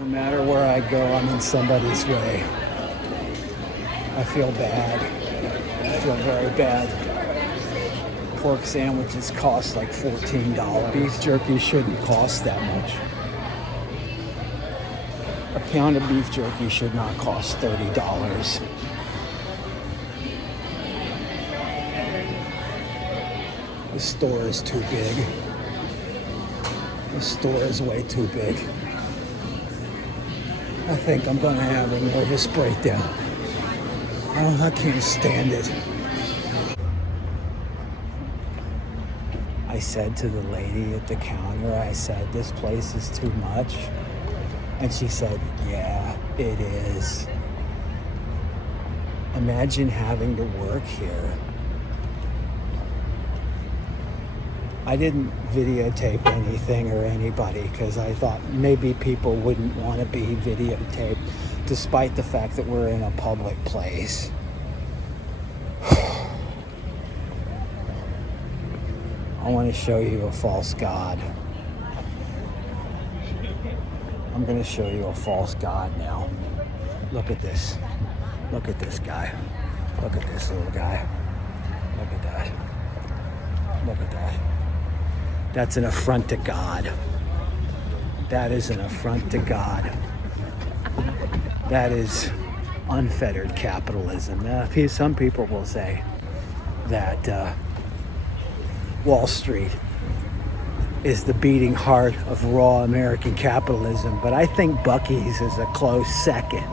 No matter where I go, I'm in somebody's way. I feel bad. I feel very bad. Pork sandwiches cost like $14. Beef jerky shouldn't cost that much. A pound of beef jerky should not cost $30. The store is too big. The store is way too big. I think I'm gonna have a nervous breakdown. I can't stand it. I said to the lady at the counter, I said, this place is too much. And she said, yeah, it is. Imagine having to work here. I didn't videotape anything or anybody because I thought maybe people wouldn't want to be videotaped despite the fact that we're in a public place. I want to show you a false god. I'm going to show you a false god now. Look at this. Look at this guy. Look at this little guy. Look at that. Look at that. That's an affront to God. That is an affront to God. That is unfettered capitalism. Some people will say that Wall Street is the beating heart of raw American capitalism, but I think Buc-Ee'S is a close second.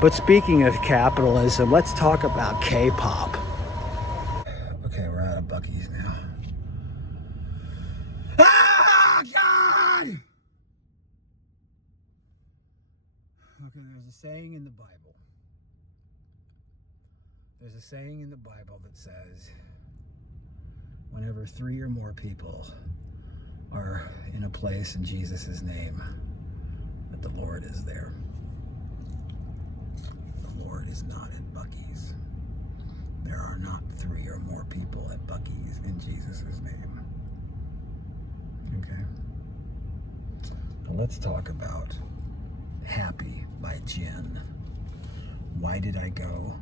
But speaking of capitalism, let's talk about K-pop. Okay, we're out of Buc-Ee'S now. Ah, God! Okay, there's a saying in the Bible. There's a saying in the Bible that says, whenever 3 or more people are in a place in Jesus' name, that the Lord is there. The Lord is not at Buc-Ee'S. There are not 3 or more people at Buc-Ee'S in Jesus' name. Okay? Now let's talk about Happy by Jen. Why did I go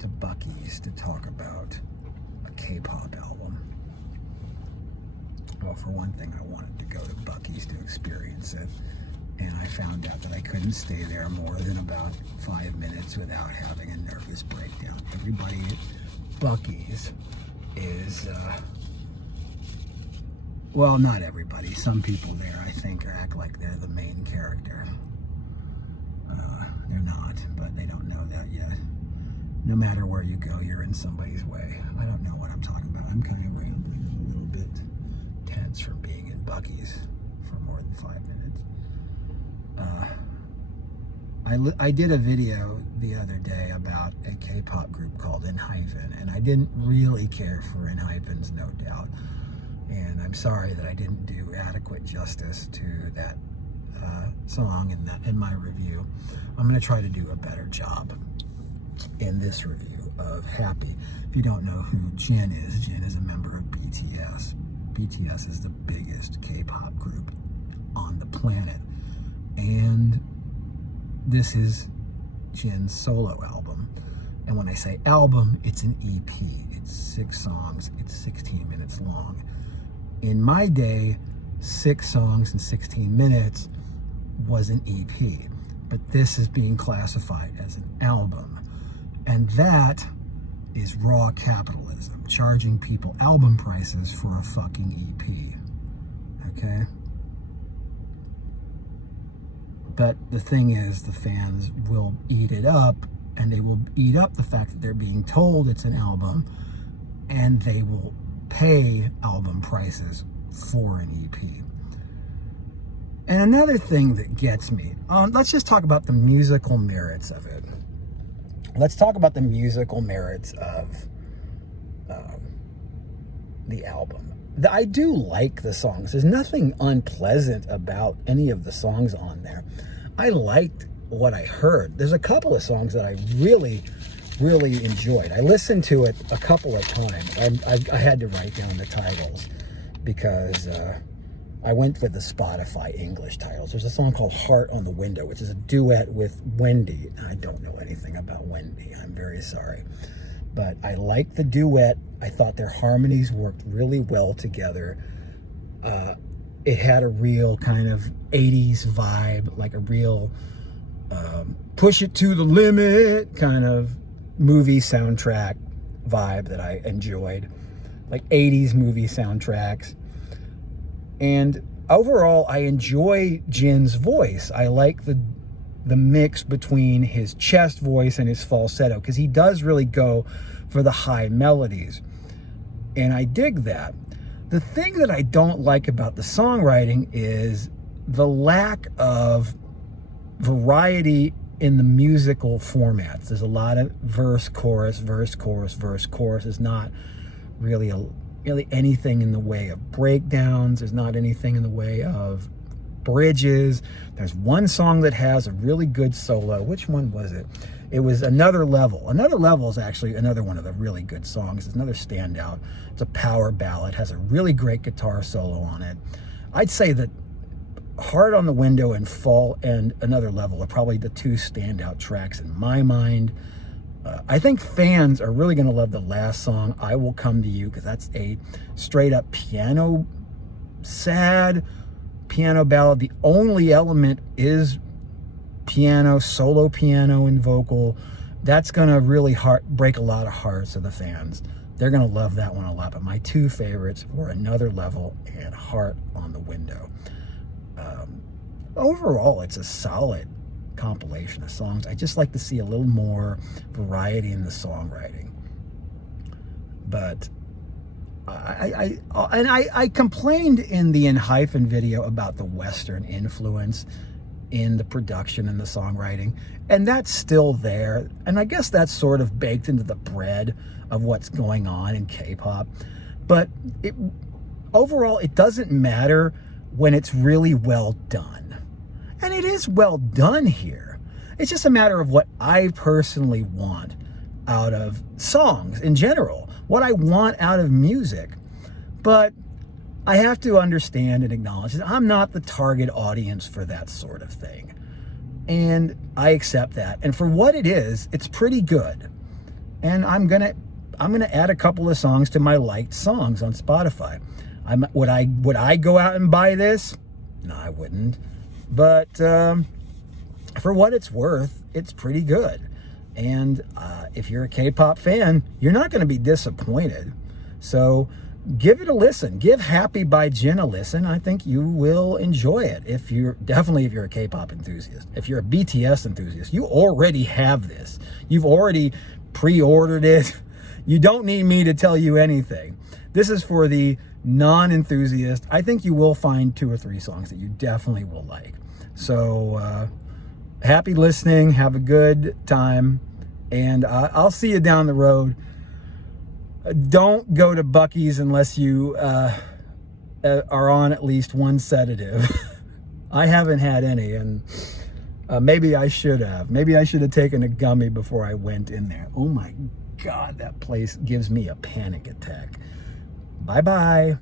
to Buc-Ee'S to talk about a K-pop album? Well, for one thing, I wanted to go to Buc-Ee'S to experience it, and I found out that I couldn't stay there more than about 5 minutes without having a nervous breakdown. Everybody at Buc-Ee'S is, well, not everybody. Some people there, I think, act like they're the main character. They're not, but they don't know that yet. No matter where you go, you're in somebody's way. I don't know what I'm talking about. I'm kind of rambling a little bit. Tense from being in Buc-Ee'S for more than 5 minutes. I did a video the other day about a K-pop group called ENHYPEN, and I didn't really care for ENHYPEN's, no doubt. And I'm sorry that I didn't do adequate justice to that song in my review. I'm going to try to do a better job in this review of Happy. If you don't know who Jen is a member of BTS. BTS is the biggest K-pop group on the planet. And this is Jen's solo album. And when I say album, it's an EP. It's 6 songs. It's 16 minutes long. In my day, 6 songs and 16 minutes was an EP. But this is being classified as an album. And that is raw capitalism, charging people album prices for a fucking EP, okay? But the thing is, the fans will eat it up, and they will eat up the fact that they're being told it's an album, and they will pay album prices for an EP. And another thing that gets me, let's just talk about the musical merits of it. Let's talk about the musical merits of the album. I do like the songs. There's nothing unpleasant about any of the songs on there. I liked what I heard. There's a couple of songs that I really, really enjoyed. I listened to it a couple of times. I had to write down the titles because I went with the Spotify English titles. There's a song called Heart on the Window, which is a duet with Wendy. I don't know anything about Wendy. I'm very sorry. But I liked the duet. I thought their harmonies worked really well together. It had a real kind of 80s vibe, like a real push it to the limit kind of movie soundtrack vibe that I enjoyed. Like 80s movie soundtracks. And overall, I enjoy Jin's voice. I like the mix between his chest voice and his falsetto, because he does really go for the high melodies. And I dig that. The thing that I don't like about the songwriting is the lack of variety in the musical formats. There's a lot of verse, chorus, verse, chorus, verse, chorus. There's not really anything in the way of breakdowns. There's not anything in the way of bridges. There's one song that has a really good solo. Which one was it? It was Another Level. Another Level is actually another one of the really good songs. It's another standout. It's a power ballad, has a really great guitar solo on it. I'd say that Heart on the Window and Fall and Another Level are probably the two standout tracks in my mind. I think fans are really going to love the last song, I Will Come to You, because that's a straight up sad piano ballad. The only element is piano, solo piano and vocal. That's going to really break a lot of hearts of the fans. They're going to love that one a lot. But my two favorites were Another Level and Heart on the Window. Overall, it's a solid compilation of songs. I just like to see a little more variety in the songwriting. But I complained in the Enhypen video about the Western influence in the production and the songwriting, and that's still there. And I guess that's sort of baked into the bread of what's going on in K-pop. But overall, it doesn't matter when it's really well done. And it is well done here. It's just a matter of what I personally want out of songs in general, what I want out of music. But I have to understand and acknowledge that I'm not the target audience for that sort of thing. And I accept that. And for what it is, it's pretty good. And I'm gonna add a couple of songs to my liked songs on Spotify. Would I go out and buy this? No, I wouldn't. But for what it's worth, it's pretty good. And if you're a K-pop fan, you're not going to be disappointed. So give it a listen. Give Happy by Jin a listen. I think you will enjoy it. If you're a K-pop enthusiast. If you're a BTS enthusiast, you already have this. You've already pre-ordered it. You don't need me to tell you anything. This is for the non-enthusiast. I think you will find 2 or 3 songs that you definitely will like. So happy listening. Have a good time. And I'll see you down the road. Don't go to Buc-Ee'S unless you are on at least one sedative. I haven't had any, and maybe I should have. Maybe I should have taken a gummy before I went in there. Oh my God, that place gives me a panic attack. Bye-bye.